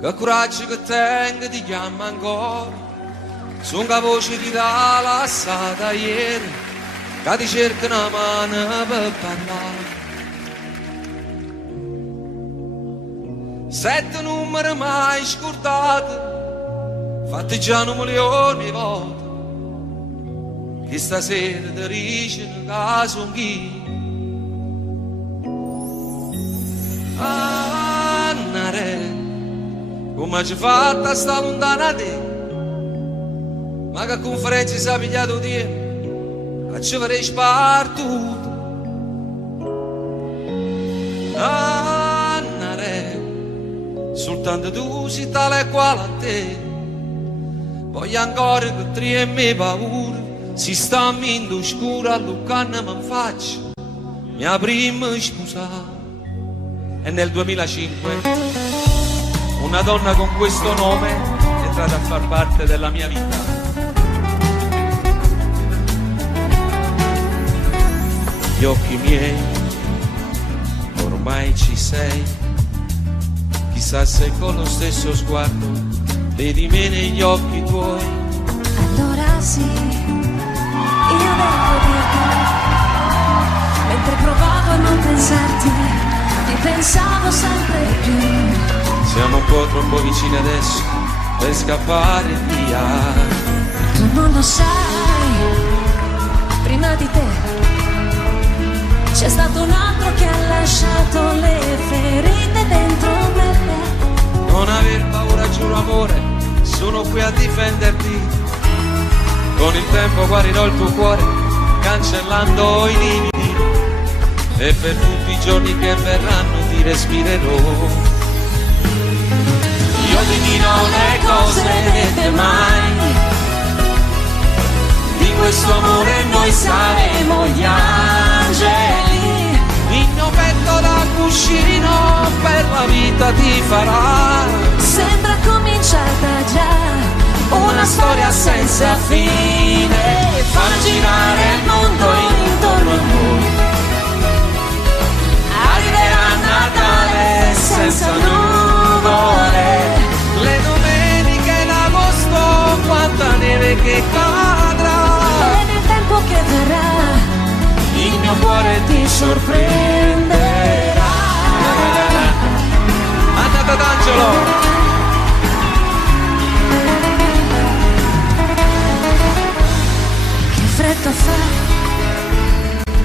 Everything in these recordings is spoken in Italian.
Che coraggio che tengo ti chiamo ancora. Sono la voce ti dà lassata ieri, che ti cerca una mano per parlare. 7 numeri mai scordati, fatti già un milione di volte, che stasera ti dicono che sono chi. Annare, come ci fatta sta lontana te, ma che conferenza si è pigliato di che ci farei spartuto. Annare, soltanto tu sei tale e quale a te, voglio ancora che tremi paura, si sta in scura, all'uccanna mi faccio mia prima sposata. E nel 2005 una donna con questo nome è entrata a far parte della mia vita. Gli occhi miei, ormai ci sei, chissà se con lo stesso sguardo vedi me negli occhi tuoi. Allora sì, io devo dirti, mentre provavo a non pensarti, ti pensavo sempre più. Siamo un po' troppo vicini adesso per scappare via. Tu non lo sai, prima di te c'è stato un altro che ha lasciato le ferite dentro me. Non aver paura, giuro amore, sono qui a difenderti. Con il tempo guarirò il tuo cuore, cancellando i limiti, e per tutti i giorni che verranno ti respirerò. Io ti dirò le cose dette mai, di questo amore noi saremo gli angeli. Il mio petto da cuscino per la vita ti farà. Sembra cominciata già una storia senza fine, Fa girare il mondo intorno a noi. Arriverà Natale senza nuvole, le domeniche d'agosto, quanta neve che cadrà. e nel tempo che verrà Il mio cuore ti sorprenderà. Andate ad Angelo. che freddo fa,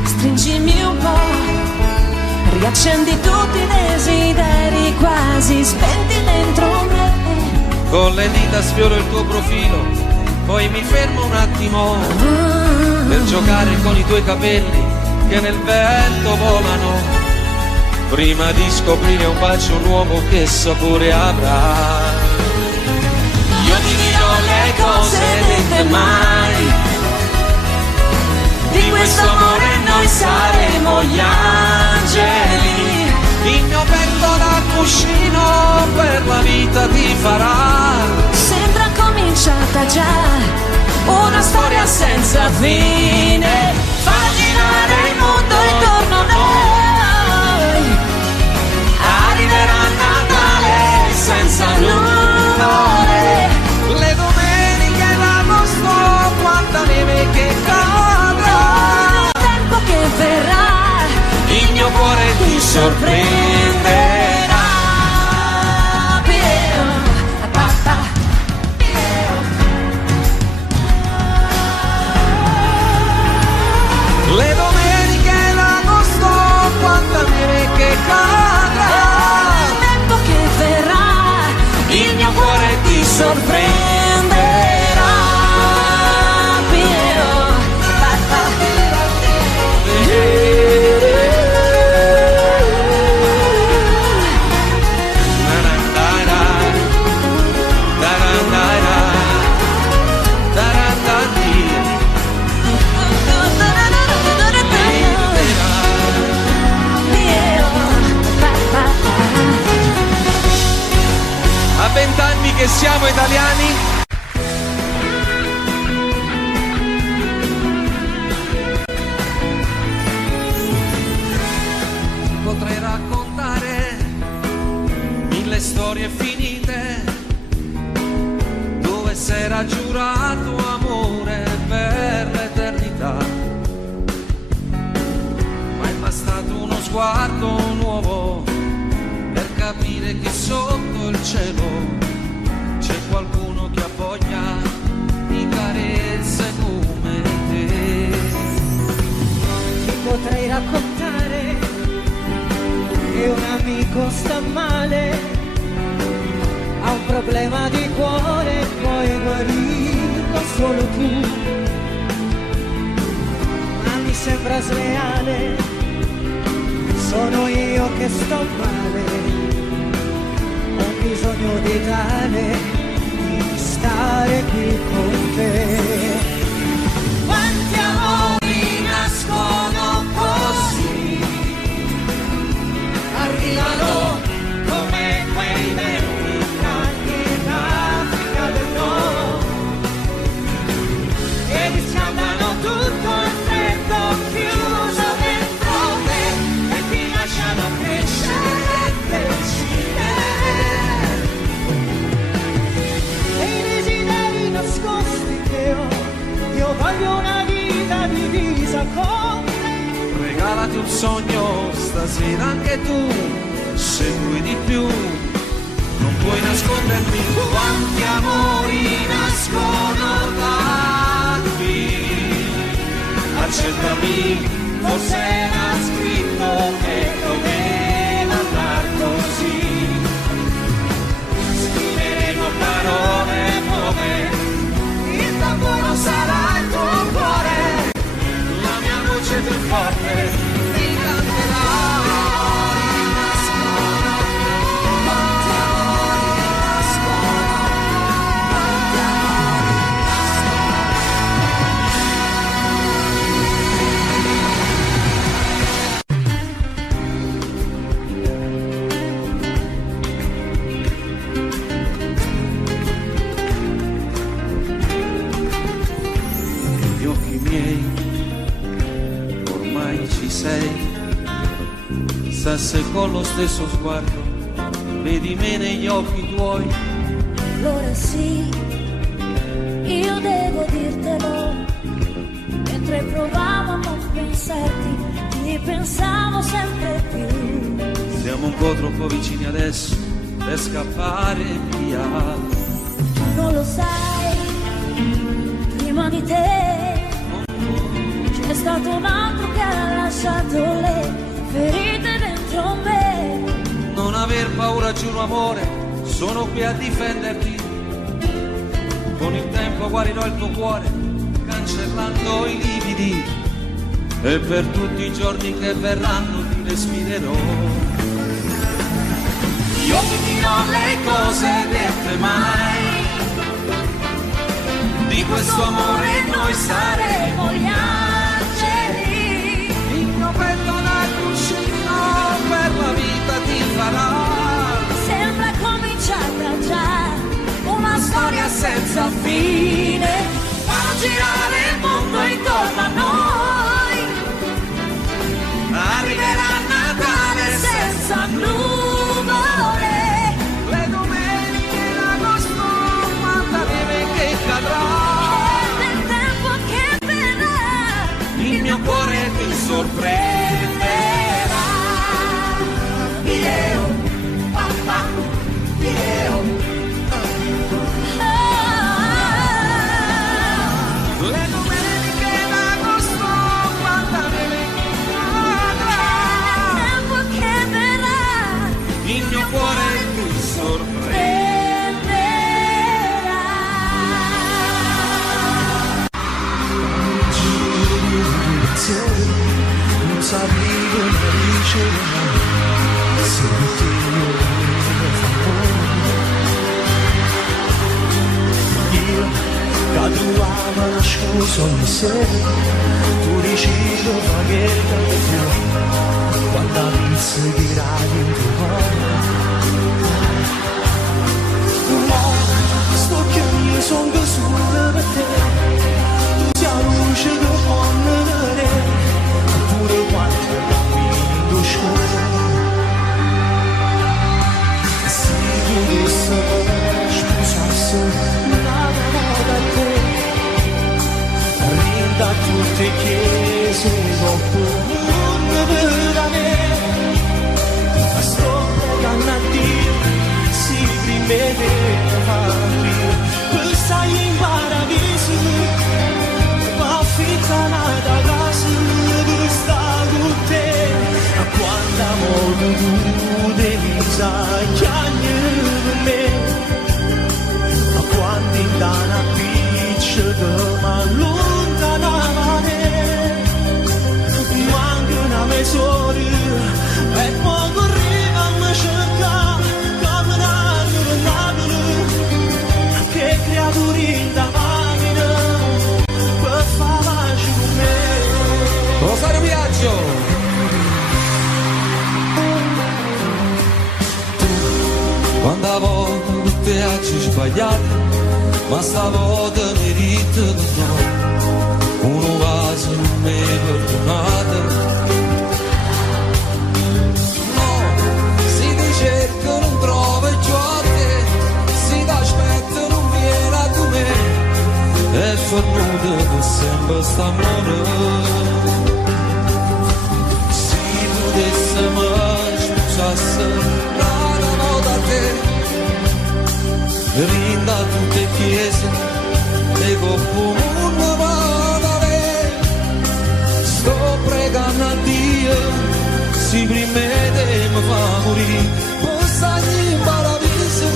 stringimi un po', riaccendi tutti i desideri quasi spenti dentro me. Con le dita sfioro il tuo profilo, poi mi fermo un attimo per giocare con i tuoi capelli che nel vento volano, prima di scoprire un bacio nuovo che sapore avrà. Io ti dirò le cose dette mai, di questo amore noi saremo gli angeli. Il mio petto da cuscino per la vita ti farà. Sembra cominciata già una storia senza fine, fa girare il mondo intorno a noi. Arriverà Natale senza nuvole, le domeniche d'agosto, quanta neve che cadrà. Il tempo che verrà Il mio cuore ti sorprenderà. Le domeniche d'agosto, quanta neve che cadrà. Il tempo che verrà Il mio cuore ti sorprenderà. A 20 anni che siamo italiani, potrei raccontare mille storie finite ha giurato amore per l'eternità, ma è bastato uno sguardo nuovo per capire che sotto il cielo c'è qualcuno che ha voglia di carezze come te. Ti potrei raccontare che un amico sta male, ha un problema di cuore, puoi guarirlo solo tu. Ma mi sembra sleale, sono io che sto male, ho bisogno di dare, di stare qui con te. Quanti amori nascono così, arrivano come quei venti caldi in Africa del Nord, e riscaldano tutto il freddo chiuso dentro te, e ti lasciano crescere e decidere. E i desideri nascosti che ho, io voglio una vita divisa con te. Regalati un sogno stasera anche tu, se vuoi di più non puoi nascondermi. Quanti amori nascono da qui, Accettami, forse era scritto che doveva andar così. Scriveremo parole nuove, il tamburo sarà il tuo cuore, la mia voce più forte ti canterà. Negli occhi miei ormai ci sei, sa se con lo stesso sguardo vedi me negli occhi tuoi. Allora sì, io devo dirtelo, mentre provavo a non pensarti, ti pensavo sempre più. Siamo un po' troppo vicini adesso per scappare via. Tu non lo sai, prima di te c'è stato un altro che ha lasciato le ferite dentro me. Non aver paura, giuro amore, sono qui a difenderti. Con il tempo guarirò il tuo cuore, cancellando i lividi, e per tutti i giorni che verranno ti respirerò. Io ti dirò le cose dette mai, di questo amore noi saremo gli angeli. Il mio petto da cuscino per la vita ti farà. Sembra cominciata già una storia senza fine, fa girare il mondo intorno a noi. Arriverà Natale Senza nuvole, le domeniche d'agosto, quanta neve che cadrà. e nel tempo che verrà Il mio cuore ti sorprenderà. Io, papà, io. Le domeniche d'agosto, quanta neve che cadrà. tempo che verrà Il mio cuore ti sorprenderà. Non sapevo mai ricevere, se io tatuava nascosto ogni sera, tu dicevo vaghetta di te, quando avessi tirato in tuo cuore. Sto che io sono solo per te, tu sei la luce che può vedere, pure quando cammino scuro. Se tu dovessi sposarsi, nada sai che me ma quando in dana piccica ma lontanavane manca una mezz'ora e poi correva a cercare camminando che creature da macchina per fare pace con me. Rosario Viaggio. Quando volta tutte aggi sbagliate, ma stavolta merito di no, uno vaso non mi perdonate. No, si ti cerca non trova il gioate, si ti aspetta non viene a me, e fornuto per sempre st'amore. Si potesse mai scusasse, rinda tutte chiese e comune vale, sto pregando a Dio si prima di mi fa morire passagli in paradiso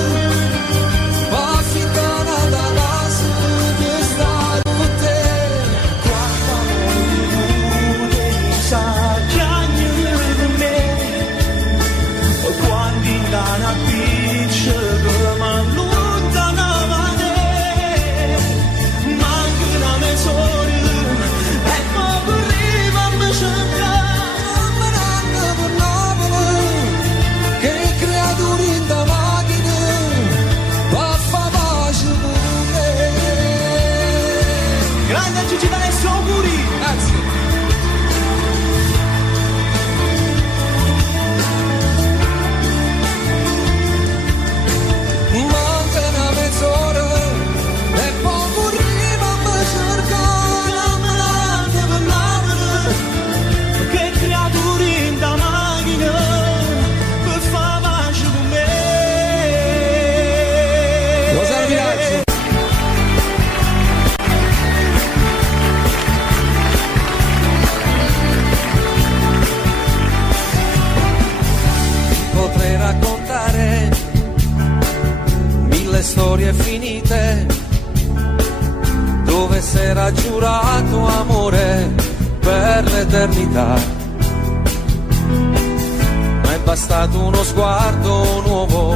va ficcana da casa che sta con te quando sa che agni me quando in dana piccia ma storie finite dove s'era giurato amore per l'eternità, ma è bastato uno sguardo nuovo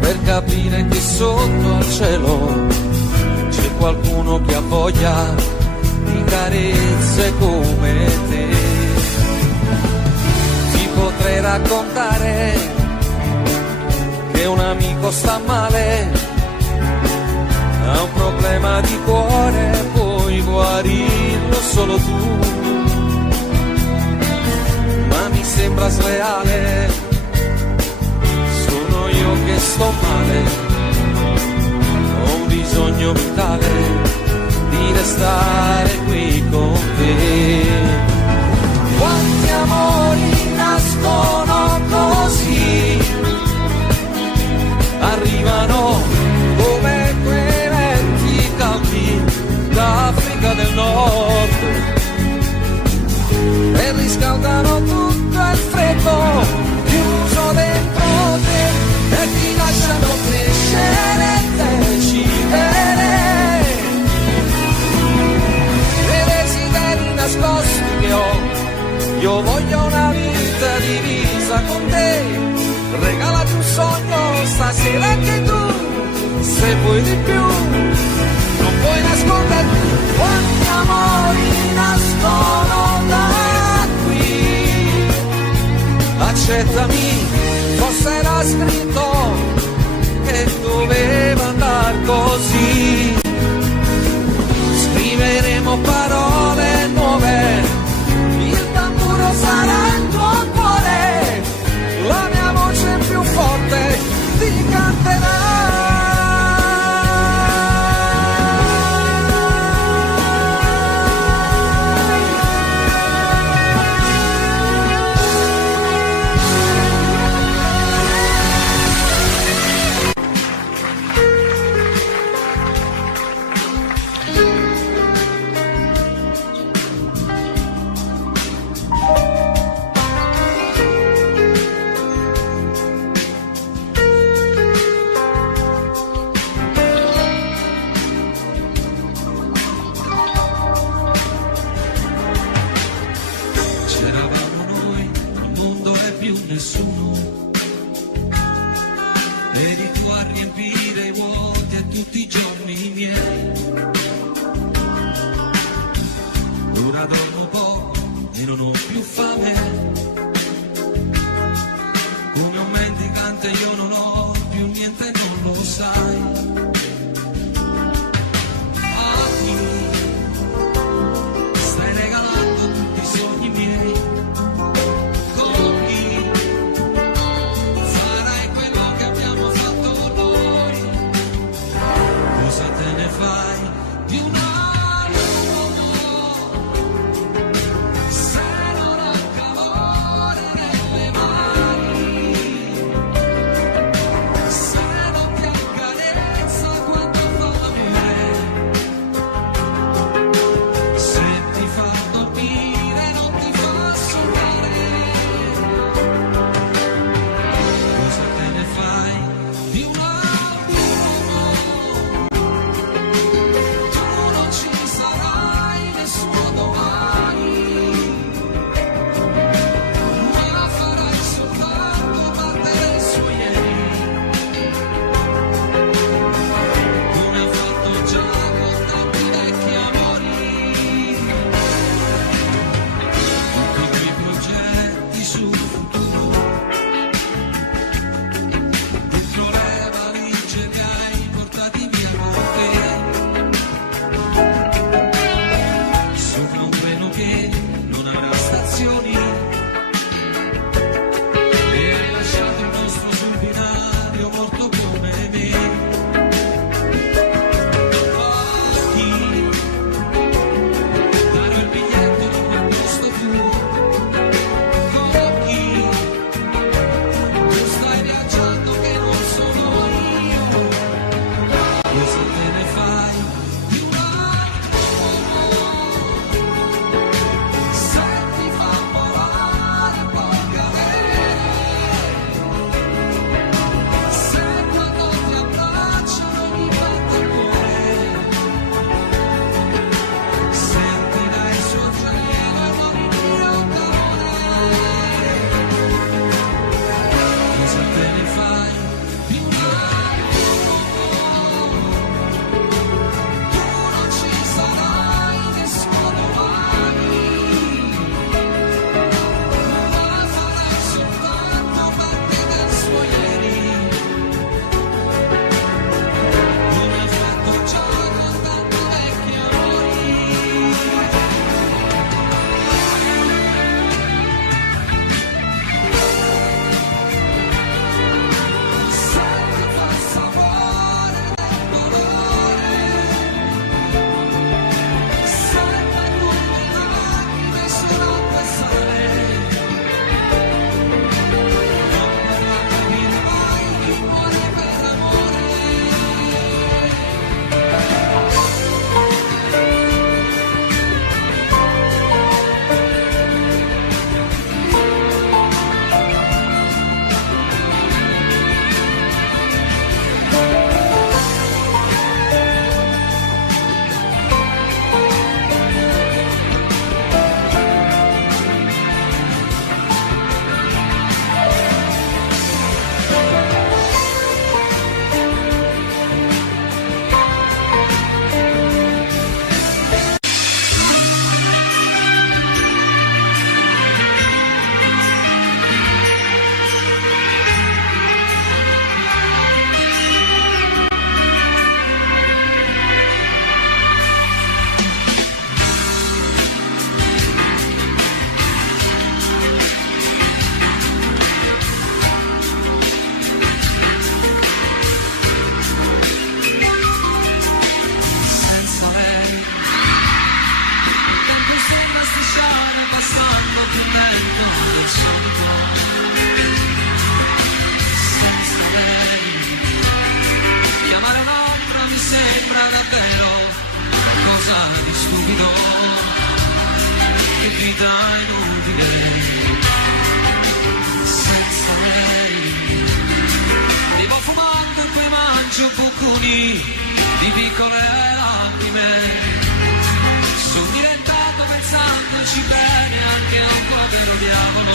per capire che sotto al cielo c'è qualcuno che ha voglia di carezze come te. Ti potrei raccontare che un amico sta male, ha un problema di cuore, puoi guarirlo solo tu, ma mi sembra sleale, sono io che sto male, ho un bisogno vitale di restare qui con te. Quanti amori nascono così, arrivano come quei venti caldi d'Africa del Nord e riscaldano tutto il freddo chiuso dentro te e ti lasciano crescere e decidere dei desideri nascosti che ho. Io voglio una vita divisa con te, regalati un sogno stasera anche tu, se vuoi di più, non puoi nasconderti. Quanti amori nascono da qui, accettami, forse era scritto che doveva andare così, scriveremo parole nuove, il tamburo sarà il tuo cuore, la mia voce più forte ti canterà. più nessuno. Vedi tu a riempire i vuoti a tutti i giorni miei. Ora dormo un po' e non ho più fame. Come un mendicante io non ho più niente e non lo sai. A chi stai regalando tutti i sogni miei. Con chi farai quello che abbiamo fatto noi. Cosa te ne fai di un altro uomo? Se non ha calore nelle mani, se non ti accarezza quando fa l'amore, se ti fa dormire non ti fa sognare. Cosa te ne fai di un altro uomo? Tu non ci sarai nessuno domani, ma farai soltanto parte del suo ieri, come ha fatto già con tanti vecchi amori. Tutti i tuoi progetti sul futuro, dentro le valigie che hai portati via con te. Sopra un treno che non avrà stazioni, e hai lasciato il nostro sul binario morto come me. A chi darò il biglietto di quel posto tuo? Con chi tu stai viaggiando che non sono io? Cosa te ne fai di un altro uomo? Se ti fa volare puoi cadere, se quando ti abbracciano mi batte il cuore, sentirai il suo gelo e non il mio calore. Cosa te ne fai di un altro uomo? Tu non ci sarai nessuno domani, ma farai soltanto parte del suo ieri, come ha fatto già con tanti vecchi amori. Se ti fa sapore del dolore, se per lui le lacrime sono pesare, non vorrà capire mai chi muore per amore. Senza lei non ti sembra strisciare passando più lento del solito. Senza lei chiamare un'altra mi sembra davvero cosa di stupido. Che vita inutile senza lei. Vivo fumando e poi mangio bocconi di piccole lacrime. Sono diventato pensandoci bene anche a un povero diavolo.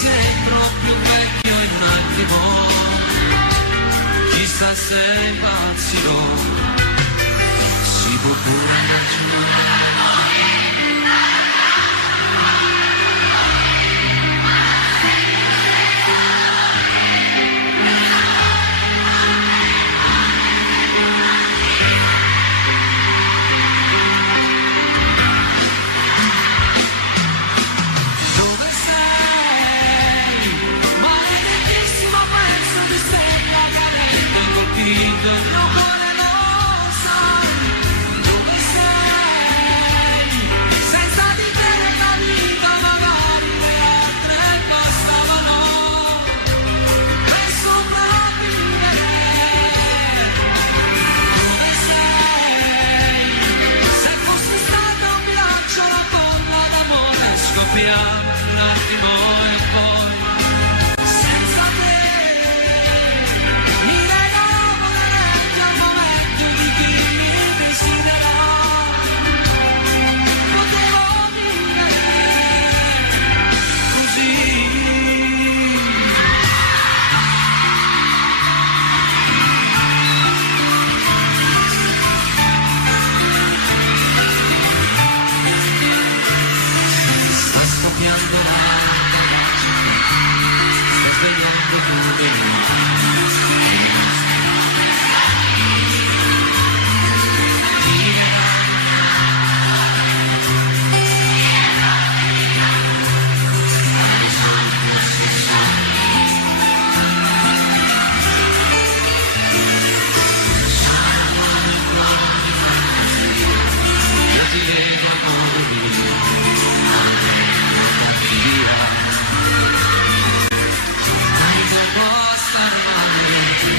sembro più vecchio in un attimo, chissà se impazzirò, si può pure immaginare. Il mio cuore lo sa dove sei, senza di te la vita magari le altre bastavano, e sopravvivere. Dove sei? Se fosse stato un viaggio una bolla d'amore, scoppiamo un attimo e poi senza te mi regalo la nebbia al momento di chi mi desidera. Potevo vivere così. Sta scoppiando l'acqua, sta svegliando pure me.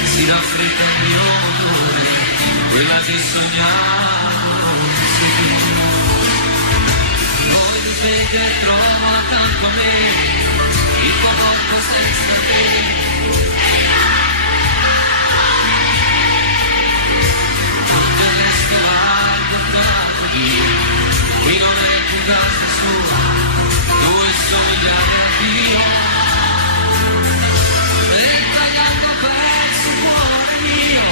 Si raffredda il mio cuore, quella che sognavo si dove ti vede e trova accanto a me il tuo corpo senza te. Tutto il resto va portato via, qui non è più casa sua, due soglia e addio. Tagliando un pezzo cuore mio,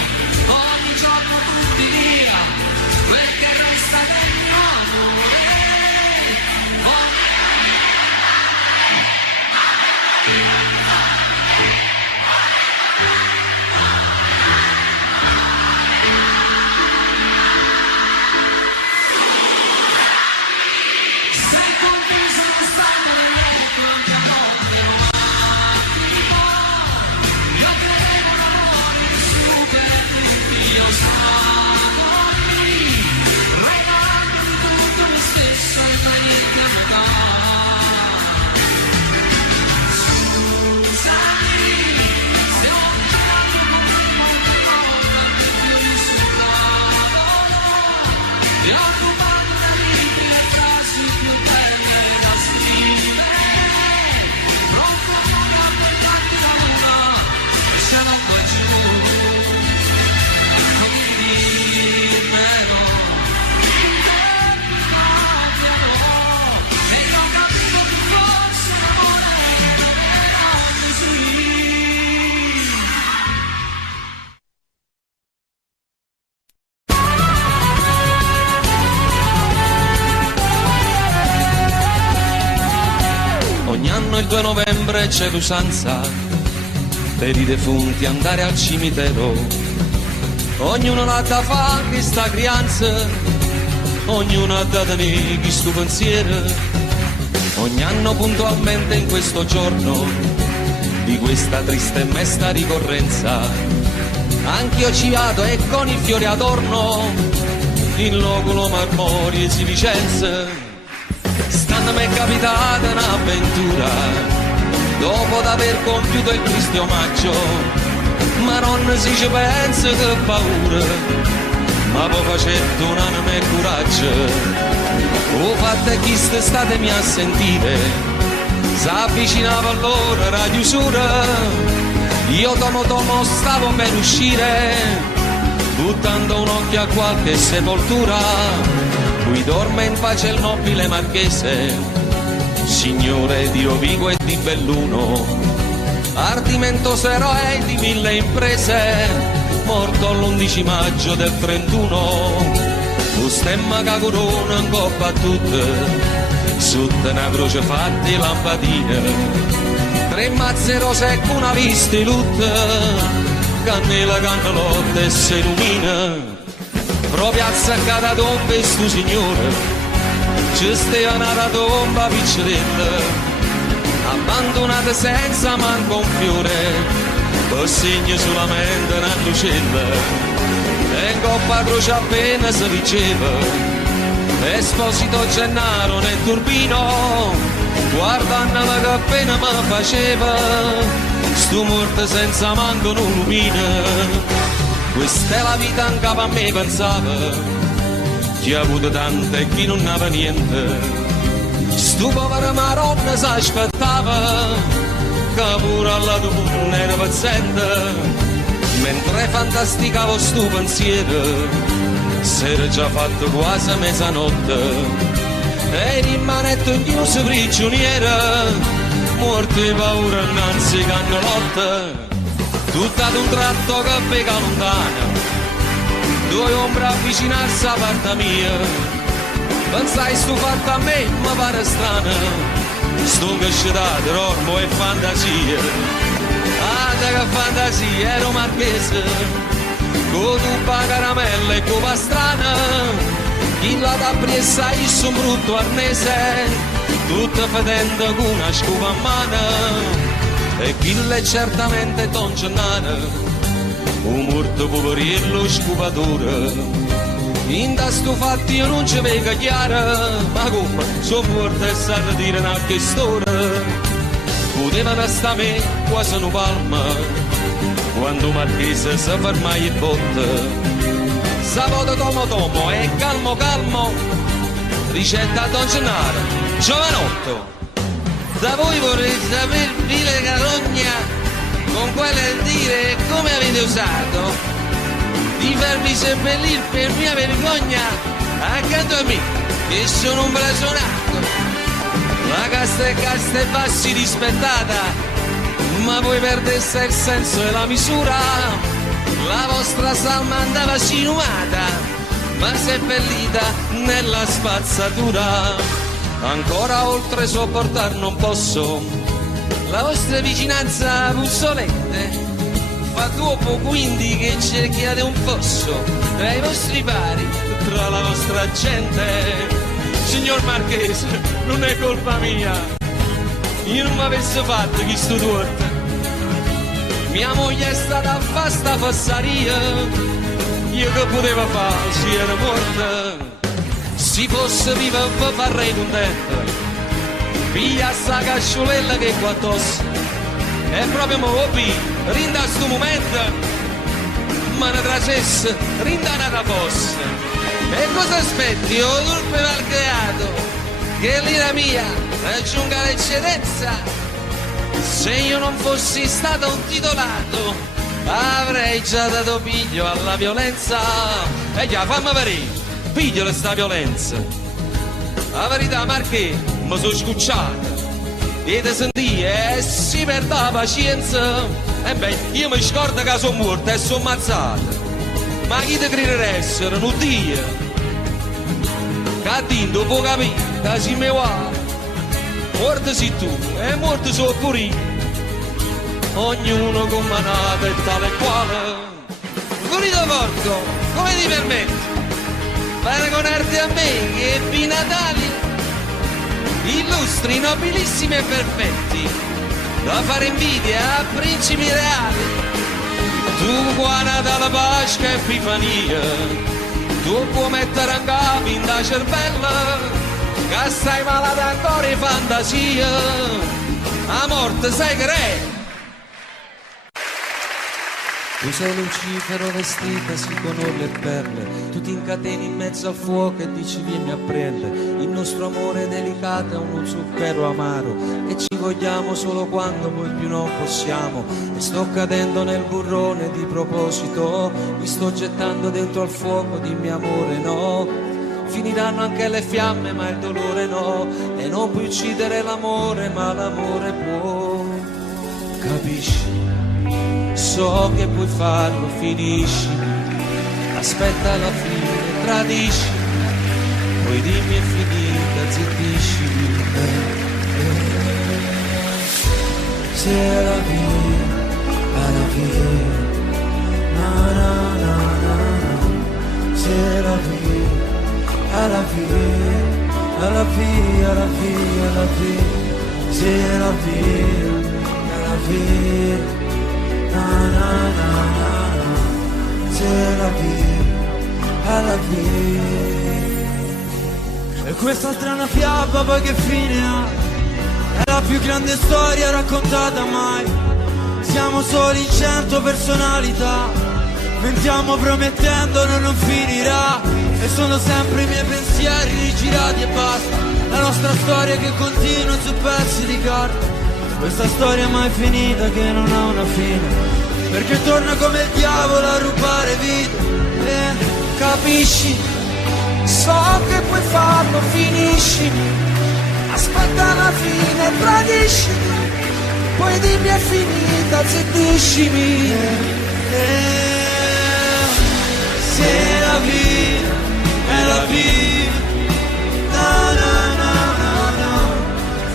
ogni giorno tutti via, quel che resta del mio amore. Sei confusa quest'anno nel mondo, anche a volte romantico. Io credevo l'amore che supera tutti gli ostacoli, regalandomi tutto me stesso in eternità. Scusami se ho girato come un'altra volta anche fiori sul tavolo, ti ho rubato da libri le frasi più belle da scrivere, pronto a pagare per darti la luna che ce l'ho qua giù. Condividimelo, interminabile, e io ho capito che forse l'amore era così. Ogni anno il 2 novembre c'è l'usanza per i defunti andare al cimitero. Ognuno ha da fa che sta crianza, ognuno ha da tenere chi sto pensiero. Ogni anno puntualmente in questo giorno di questa triste e mesta ricorrenza, anch'io ci vado e con i fiori adorno in loculo marmori e si Vicenza. Stanno mi è capitata un'avventura dopo d'aver compiuto il triste omaggio, ma non si ci pensa che paura, ma poi facendo un'anima e coraggio. O fatte chi statemi a sentire, s'avvicinava allora la chiusura, io tomo stavo per uscire, buttando un occhio a qualche sepoltura, cui dorme in pace il nobile marchese, Signore di Rovigo e di Belluno, ardimentoso eroe di mille imprese, morto l'11 maggio del 31, lo stemma che corona in coppa a tutte, sotto una croce fatti lampadine, 3 mazze rose e una vista lutta, cannella cannellotta e si illumina, proprio azzaccata tomba sto signore, ci stava una tomba piccerella, abbandonata senza manco un fiore, con segno solamente una lucella, e in coppa croce appena si diceva, Esposito Gennaro nel turbino, guardandola che appena mi faceva, sto morto senza manco un lumina. Questa è la vita in capo a me pensava, chi ha avuto tanto e chi non aveva niente. Sto povero maronna si aspettava, che pure alla tua era paziente, mentre fantasticavo sto pensiero, s'era già fatto quasi mezzanotte, e rimanetto chiuso prigioniera, morte paura innanzi cannolotte. Tutto ad un tratto che pega lontana, 2 ombre avvicinarsi a parte mia, pensai sto fatto a me, ma pare strana, sto cascetato, ormo e fantasia, che fantasia, ero marchese, con tuppa caramella e con pastrana, chi la da pressa io un brutto arnese, tutta fedente con una scupa a mano, e chi è certamente Don Gennaro, un morto poverillo scupatore. In da sto fatto io non ci vedo chiaro, ma come so forte e sa dire una quest'ora, poteva sta me quasi una palma, quando Marchese si fermai in botte. Sabato tomo e calmo calmo, ricetta a Don Gennaro, giovanotto. Da voi vorrei sapere, vile carogna, con quale dire come avete usato di farmi seppellire per mia vergogna accanto a me, che sono un blasonato. La casta e bassi rispettata, ma voi perdeste il senso e la misura, la vostra salma andava sinumata, ma seppellita nella spazzatura. Ancora oltre sopportar non posso la vostra vicinanza puzzolente, fa dopo quindi che cerchiate un fosso tra i vostri pari, tra la vostra gente. Signor Marchese, non è colpa mia, io non mi avessi fatto questo torto, mia moglie è stata a fare sta fassaria, io che potevo fare se era morta. Si fosse viva vi farei contento, piglia sta casciolella che qua tosse, e proprio mo rinda a sto momento, ma ne trasesse, rinda una fosse. E cosa aspetti, o turpe mal creato, che l'ira mia raggiunga l'eccedenza? Se io non fossi stato un titolato, avrei già dato piglio alla violenza. E già, fammi vedere. Pigliala sta violenza. La verità, Marché, mi sono scucciata. E te sentì e si perde la pazienza. E beh, io mi scordo che sono morta e sono ammazzata. Ma chi ti crede essere, non Dio? Che dopo capire, che si mi va. Morto sei tu e morto sono pure io. Ognuno con manata e tale e quale. Volito porco, come ti permetti? Paragonarti a me che ebbi Natali, illustri, nobilissimi e perfetti, da fare invidia a principi reali. Tu qua Natale, Pasqua e Epifania, tu puoi mettere a capo in da cervella, che stai malata ancora in fantasia, a morte sai che è. Tu sei Lucifero vestitasi con orle e perle, tu ti incateni in mezzo al fuoco e dici vieni a prendere. Il nostro amore delicato è uno zucchero amaro e ci vogliamo solo quando poi più non possiamo. E sto cadendo nel burrone di proposito, mi sto gettando dentro al fuoco, dimmi amore no. finiranno anche le fiamme ma il dolore no, e non puoi uccidere l'amore ma l'amore può. Capisci? So che puoi farlo, finiscimi, aspetta alla fine, tradiscimi, poi dimmi è finita, zittiscimi. C'est la vie, à la vie, na na na na na. C'est la vie, à la vie, à la vie, à la vie, à la vie. C'est la vie, à la vie, na na na na na. C'est la vie, à la vie. E questa strana fiaba poi che fine ha? È la più grande storia raccontata mai. Siamo soli in 100 personalità, mentiamo promettendo non finirà. E sono sempre i miei pensieri rigirati e basta. La nostra storia che continua su pezzi di carta. Questa storia mai finita che non ha una fine, perché torna come il diavolo a rubare vita. Capisci? So che puoi farlo, finiscimi, aspetta la fine, tradiscimi, poi dimmi è finita, zittiscimi. C'est la vie, è la vie, na na na na na.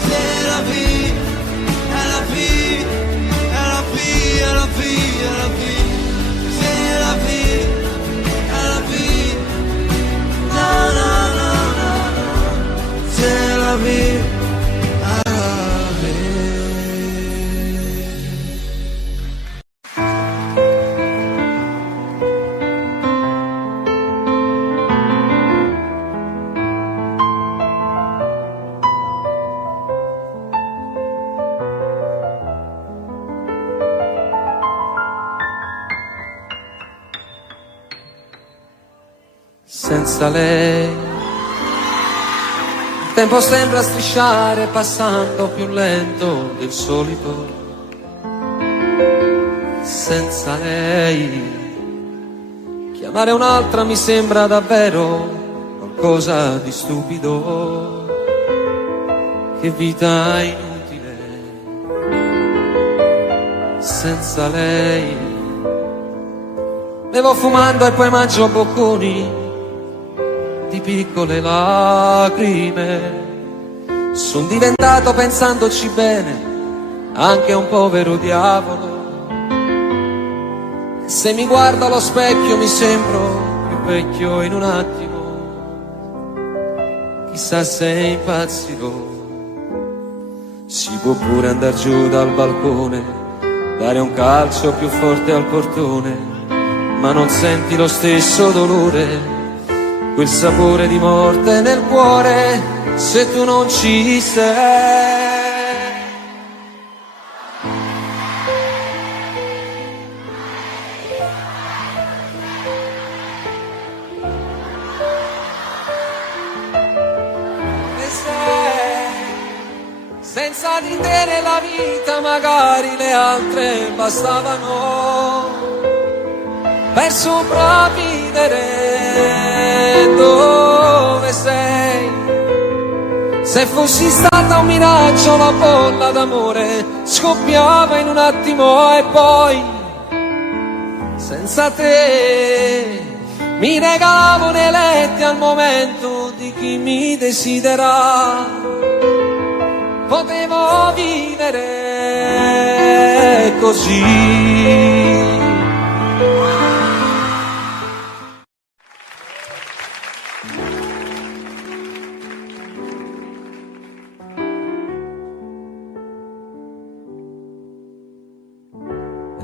C'est la vie, è la vie, è la vie, è la vie, è la vie. C'est la vie, è la vie, na na na na na. C'est la vie, è la vie. Senza lei il tempo sembra strisciare passando più lento del solito. Senza lei chiamare un'altra mi sembra davvero qualcosa di stupido. Che vita inutile senza lei. Bevo fumando e poi mangio bocconi di piccole lacrime. Son diventato, pensandoci bene, anche un povero diavolo. E se mi guardo allo specchio mi sembro più vecchio in un attimo. Chissà se impazzirò. Si può pure andar giù dal balcone, dare un calcio più forte al portone, ma non senti lo stesso dolore, quel sapore di morte nel cuore, se tu non ci sei. E senza di te nella vita magari le altre bastavano per sopravvivere. Dove sei? Se fossi stata un miraggio la bolla d'amore scoppiava in un attimo e poi senza te mi regalavo nei letti al momento di chi mi desidera. Potevo vivere così.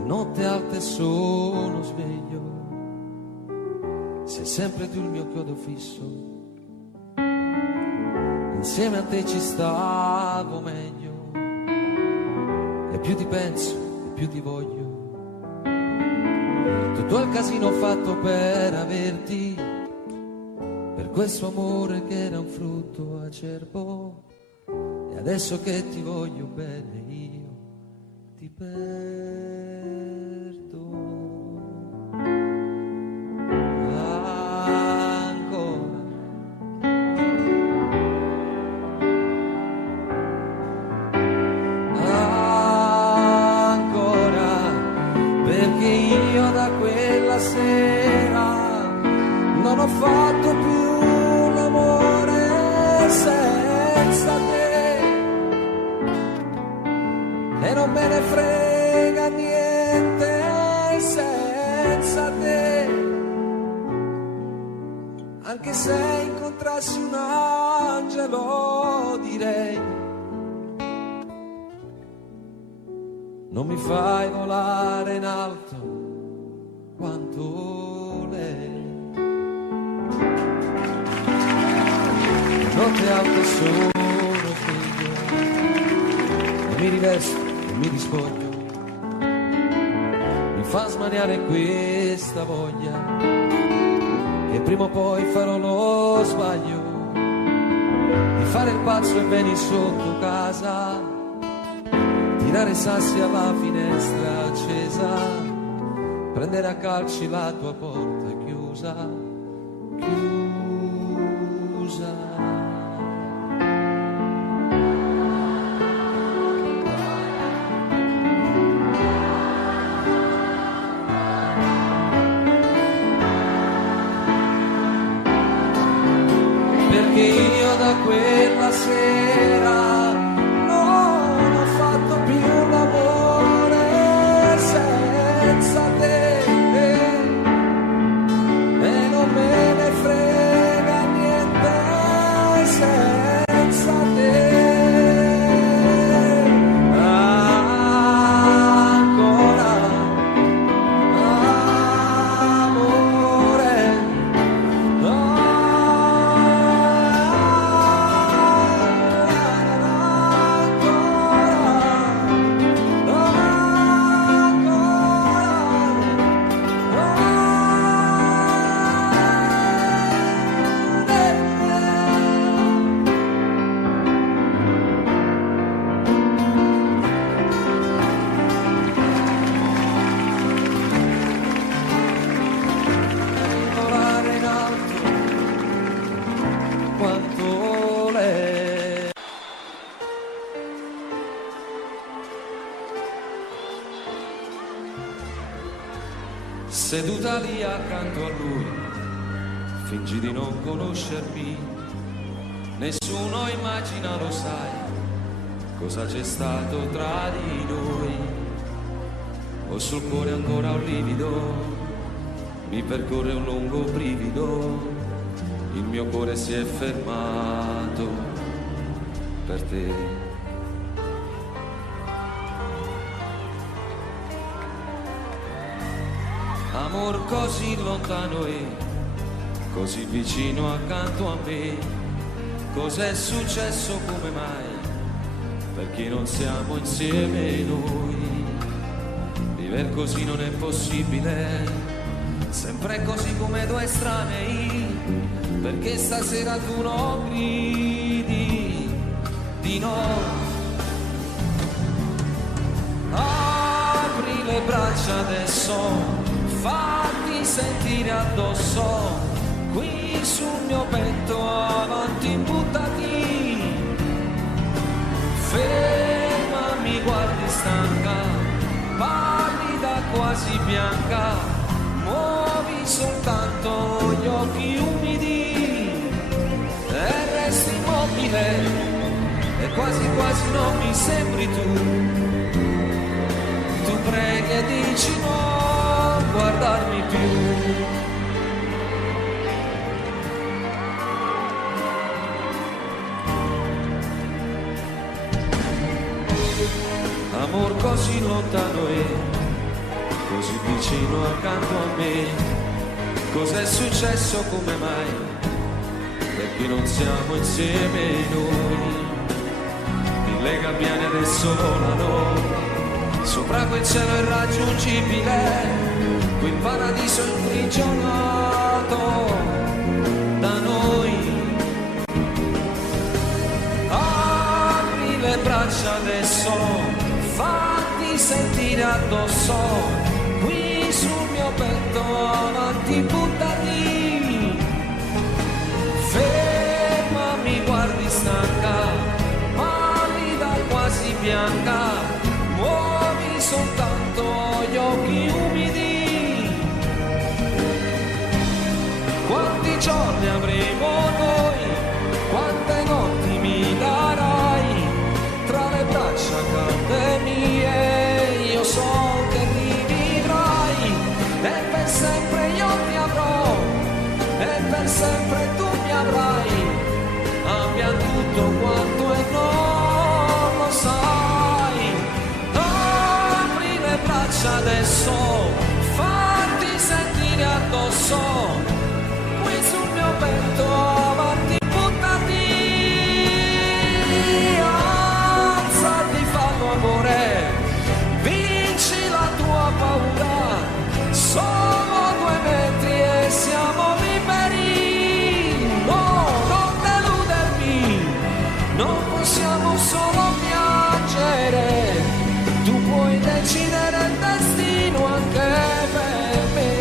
Notte alta e sono sveglio, sei sempre tu il mio chiodo fisso. Insieme a te ci stavo meglio, e più ti penso e più ti voglio. Tutto il casino fatto per averti, per questo amore che era un frutto acerbo. E adesso che ti voglio bene io ti perdo. Ancora quella sera non ho fatto più l'amore senza te e non me ne frega niente senza te, anche se incontrassi un angelo direi non mi fai volare in alto quanto lei. Notte alta sono sveglio e mi rivesto e mi rispoglio, mi fa smaniare questa voglia che prima o poi farò lo sbaglio di fare il pazzo e venire sotto casa, tirare sassi alla finestra accesa, prendere a calci la tua porta chiusa, chiusa. Perché io da quella sera non ho fatto più l'amore senza te e non me ne frega niente senza te. Ancora amore, volare in alto quanto lei. Seduta lì accanto a lui, fingi di non conoscermi, nessuno immagina, lo sai, cosa c'è stato tra di noi. Ho sul cuore ancora un livido, mi percorre un lungo brivido, il mio cuore si è fermato per te. Amor così lontano e così vicino accanto a me, cos'è successo, come mai, perché non siamo insieme noi? Vivere così non è possibile, sempre così come due estranei, perché stasera tu non gridi di no. Apri le braccia adesso, fatti sentire addosso, qui sul mio petto, avanti buttati, ferma, mi guardi stanca, pallida quasi bianca, muovi soltanto gli occhi umidi e resti immobile e quasi quasi non mi sembri tu preghi e dici no, guardarmi più. Amor così lontano e così vicino accanto a me, cos'è successo, come mai, perché non siamo insieme noi? Mille gabbiani adesso volano sopra quel cielo irraggiungibile, quel paradiso imprigionato da noi. Apri le braccia adesso, fatti sentire addosso, qui sul mio petto, avanti buttati, ferma, mi guardi stanca, pallida quasi bianca, muovi soltanto gli occhi umidi tutto quanto e non lo sai. Apri le braccia adesso, fatti sentire addosso, qui sul mio petto, avanti, buttati, alzati, fallo amore, vinci la tua paura, solo 2 metri e siamo liberi. No, non deludermi, non possiamo solo piangere, tu puoi decidere il destino anche per me.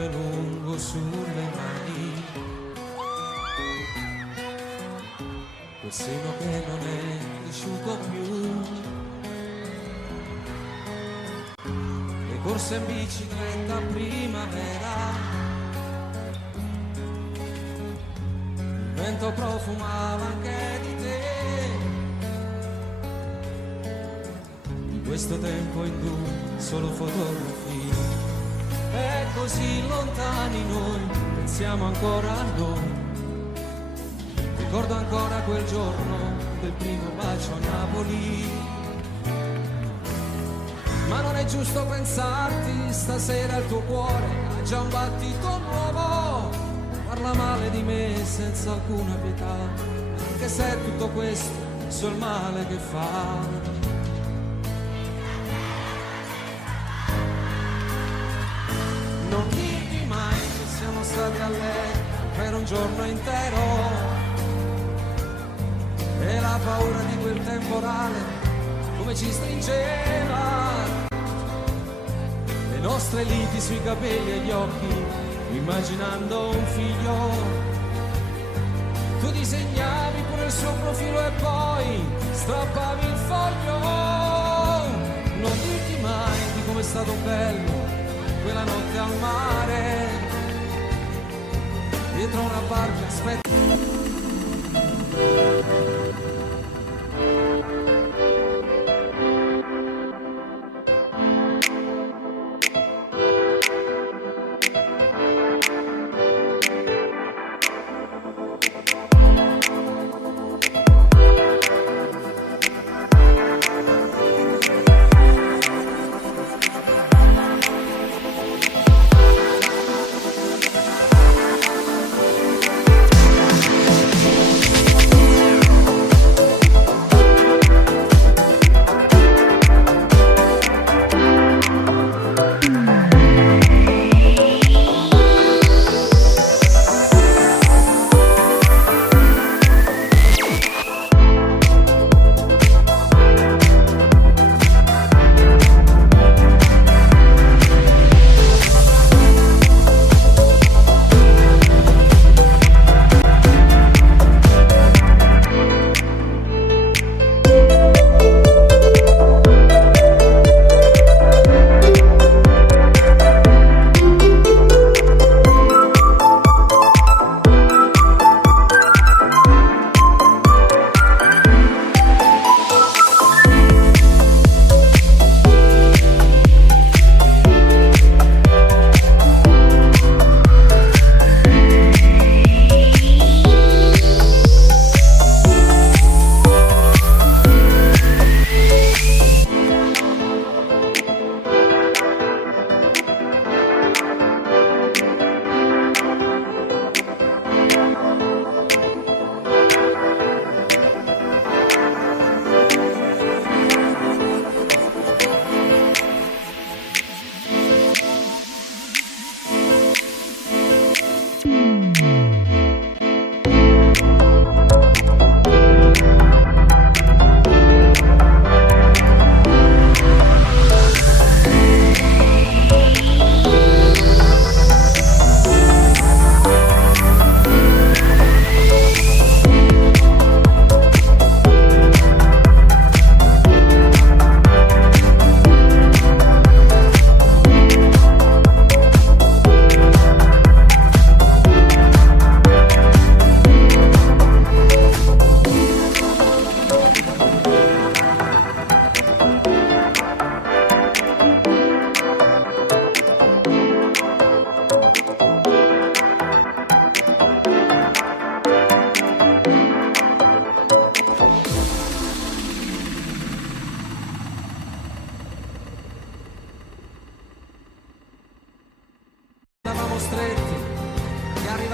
Lungo sulle mani, quel seno che non è cresciuto più, le corse in bicicletta a primavera, il vento profumava anche di te, in questo tempo in cui solo fotografie. E così lontani noi, pensiamo ancora a noi. Ricordo ancora quel giorno del primo bacio a Napoli. Ma non è giusto pensarti, stasera il tuo cuore ha già un battito nuovo. Parla male di me senza alcuna pietà, anche se è tutto questo so il male che fa. Non dirmi mai che siamo stati a letto per un giorno intero e la paura di quel temporale come ci stringeva, le nostre liti sui capelli e gli occhi, immaginando un figlio. Tu disegnavi pure il suo profilo e poi strappavi il foglio. Non dirti mai di com'è stato bello quella notte al mare, dietro una barca, aspetta.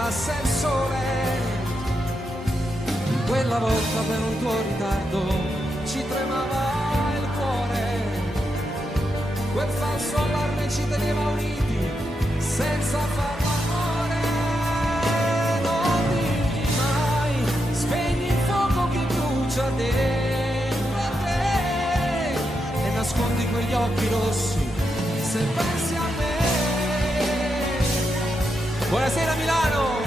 passa il sole. Quella volta per un tuo ritardo ci tremava il cuore. Quel falso allarme ci teneva uniti senza far l'amore. Non dirti mai, spegni il fuoco che brucia dentro a te e nascondi quegli occhi rossi se pensi a me. Buonasera Milano!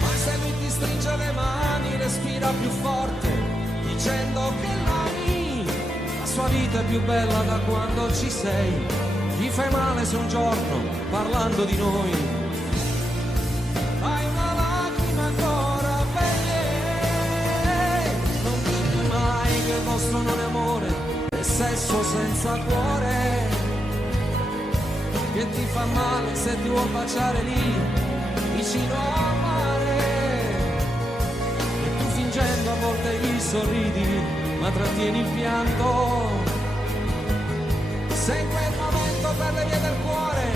Ma se lui ti stringe le mani, respira più forte, dicendo che l'ami. La sua vita è più bella da quando ci sei. Gli fai male se un giorno, parlando di noi, hai una lacrima ancora per lei. Non dirmi mai che il vostro non è amore, sesso senza cuore, che ti fa male se ti vuol baciare lì vicino al mare, e tu fingendo a volte gli sorridi ma trattieni il pianto. Se in quel momento per le vie del cuore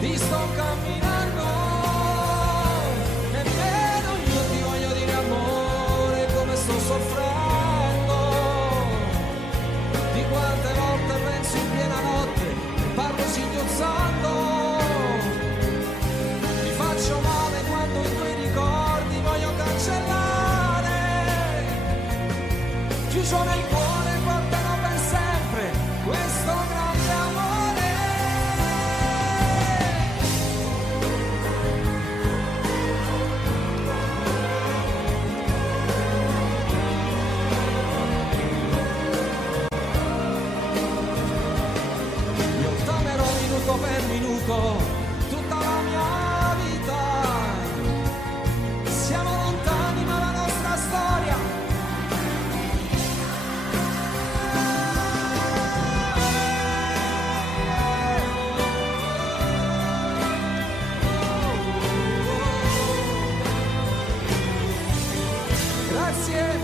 ti sto camminando, nemmeno io ti voglio dire amore come sto soffrendo. Di quante volte penso in piena notte, parlo singhiozzando. Mi faccio male quando i tuoi ricordi voglio cancellare. Chiuso nel cuore porterò per sempre questo grande amore. Minuto per minuto, tutta la mia vita. Siamo lontani ma la nostra storia grazie.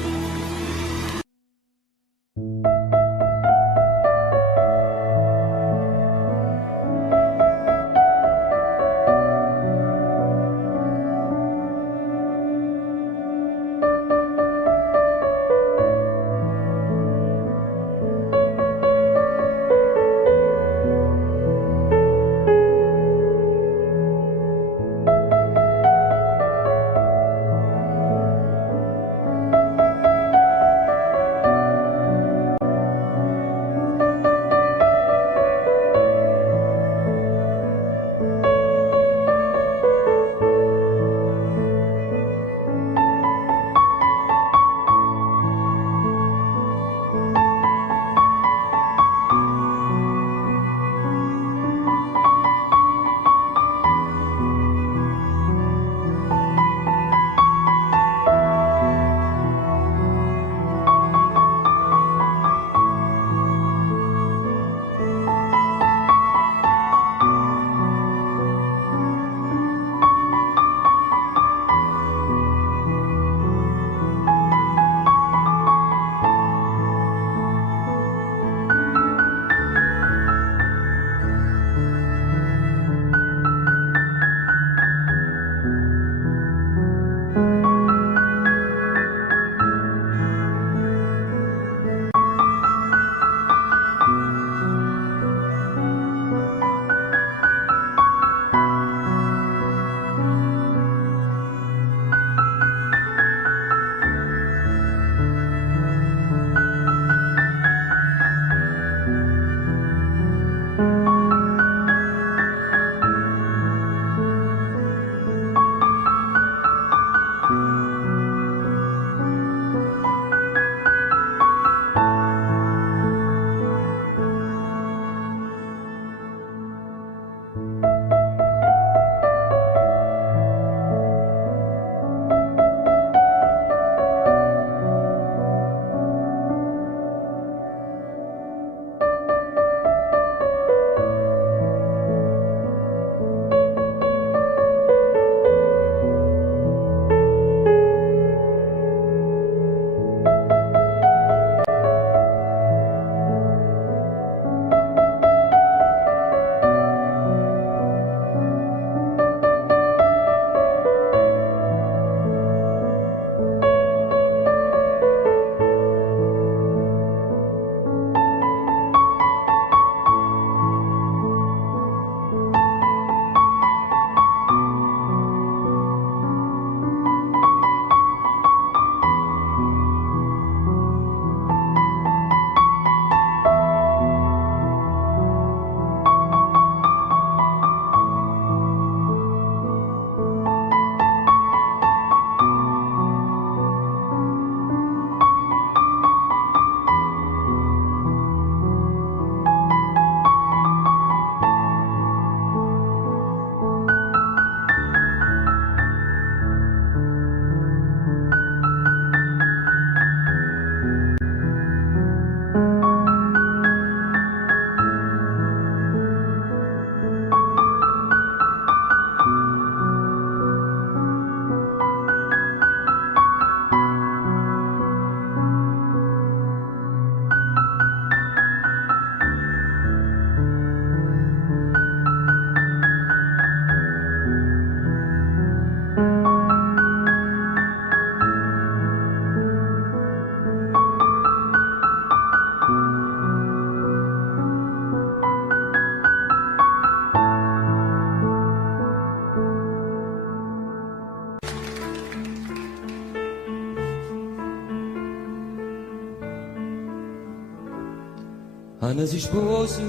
Anna si sposa,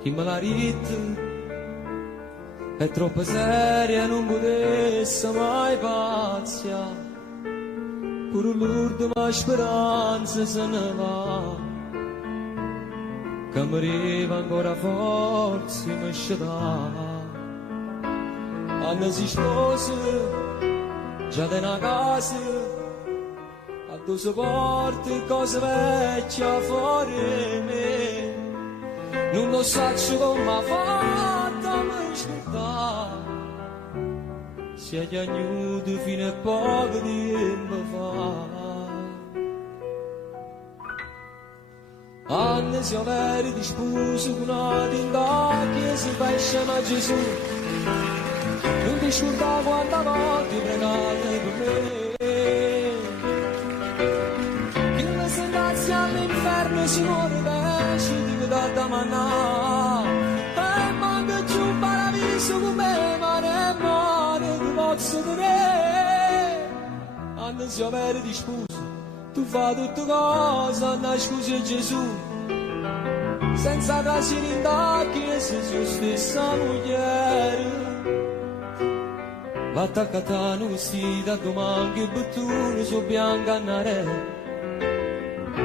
chi me l'ha detto, è troppo seria, non potesse mai paziare. Pure l'ultima speranza se ne va, che mi arriva ancora forza mi sceda. Anna si sposa, già da una casa, a due porte cose vecchie fuori me. Non lo so come ha fatto a mi scordare, si è piagnuto fino a poco tempo fa. Anni si avere di sposo con una tinta che si pesce ma Gesù. Non ti scordare quanta volte pregate per me, che la sentenza all'inferno si muore decidi da manà. E manca giù un paradiso con me, ma ne male ti posso dire. Anni si avere di sposo, tu fai tutte cose, Anna scusi Gesù, senza trasire in tacchi se sua stessa moglie. Va attaccata un vestito a domani che bottone su bianca a nare,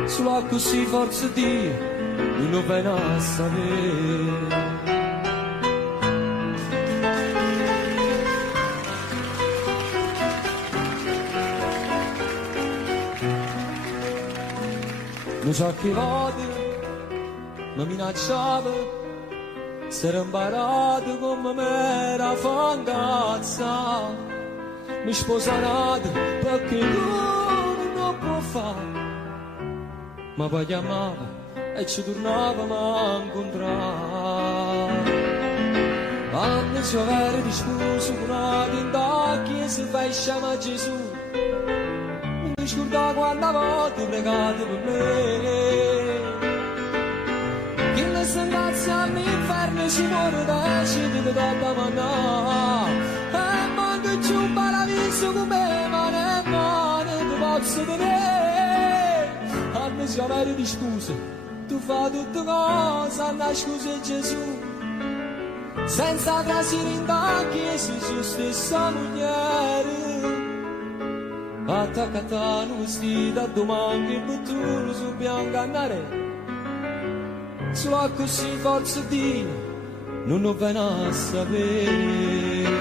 solo così forza Dio non lo vai a sapere. Non so che volte mi minacciava, si era imparato come me era fangazza. Mi sposato perché lui non può fare, ma poi chiamava e ci tornavamo a incontrare. Quando si avere di sposo con una tinta che si fa sciama a Gesù, non ti scordare quante volte pregate per me, che la sentenza all'inferno si muore decidi da manà. E manca giù un paradiso con me, ma ne ti posso tenere. Anni si avere di sposo, tu fai tutte cose, Anna scusa Gesù, senza trasire in tacchi se sua stessa moglie. Attaccata un vestito a domani che bottone su bianca a nare, solo così forza Dio non lo vai a sapere.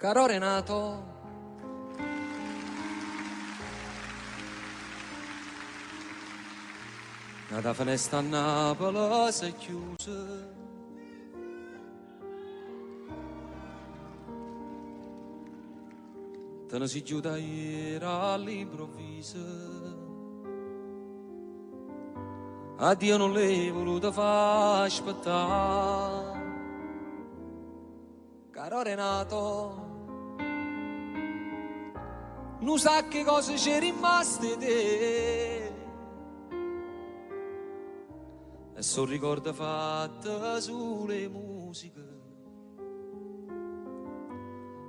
Caro Renato, la finestra a Napoli si è chiusa, te ne si chiude ieri all'improvviso. A Dio non l'hai voluto far aspettare. Caro Renato, non sa che cosa c'è rimasto di te, e sono ricordi fatti sulle musiche,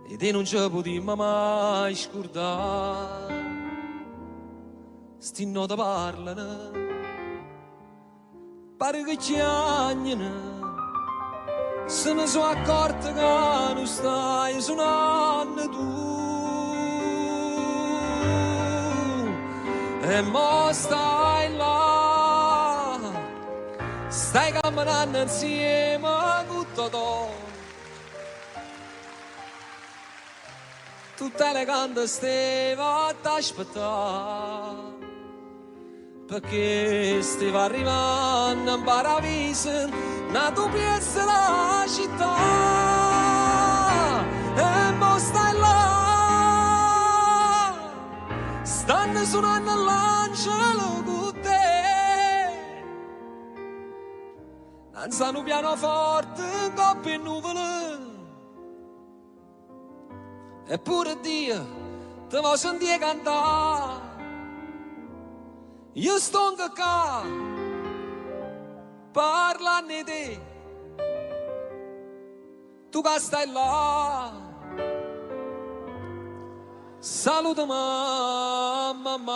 e te non ci potremmo mai scordare. Sti note parlano, pare che chiagnano, se ne sono accorto che non stai suonando tu. E mo stai là, stai camminando insieme con Totò. Tutte le cante steva a t'aspettare, perché stava arrivando in paradiso una tua piazza la città. E mo stai là, stanno suonando l'angelo con te, danzano pianoforte in coppie e nuvole. Eppure Dio te vuoi sentire cantare. Io sto qua parlando di te, tu che stai là. Saluta mamma.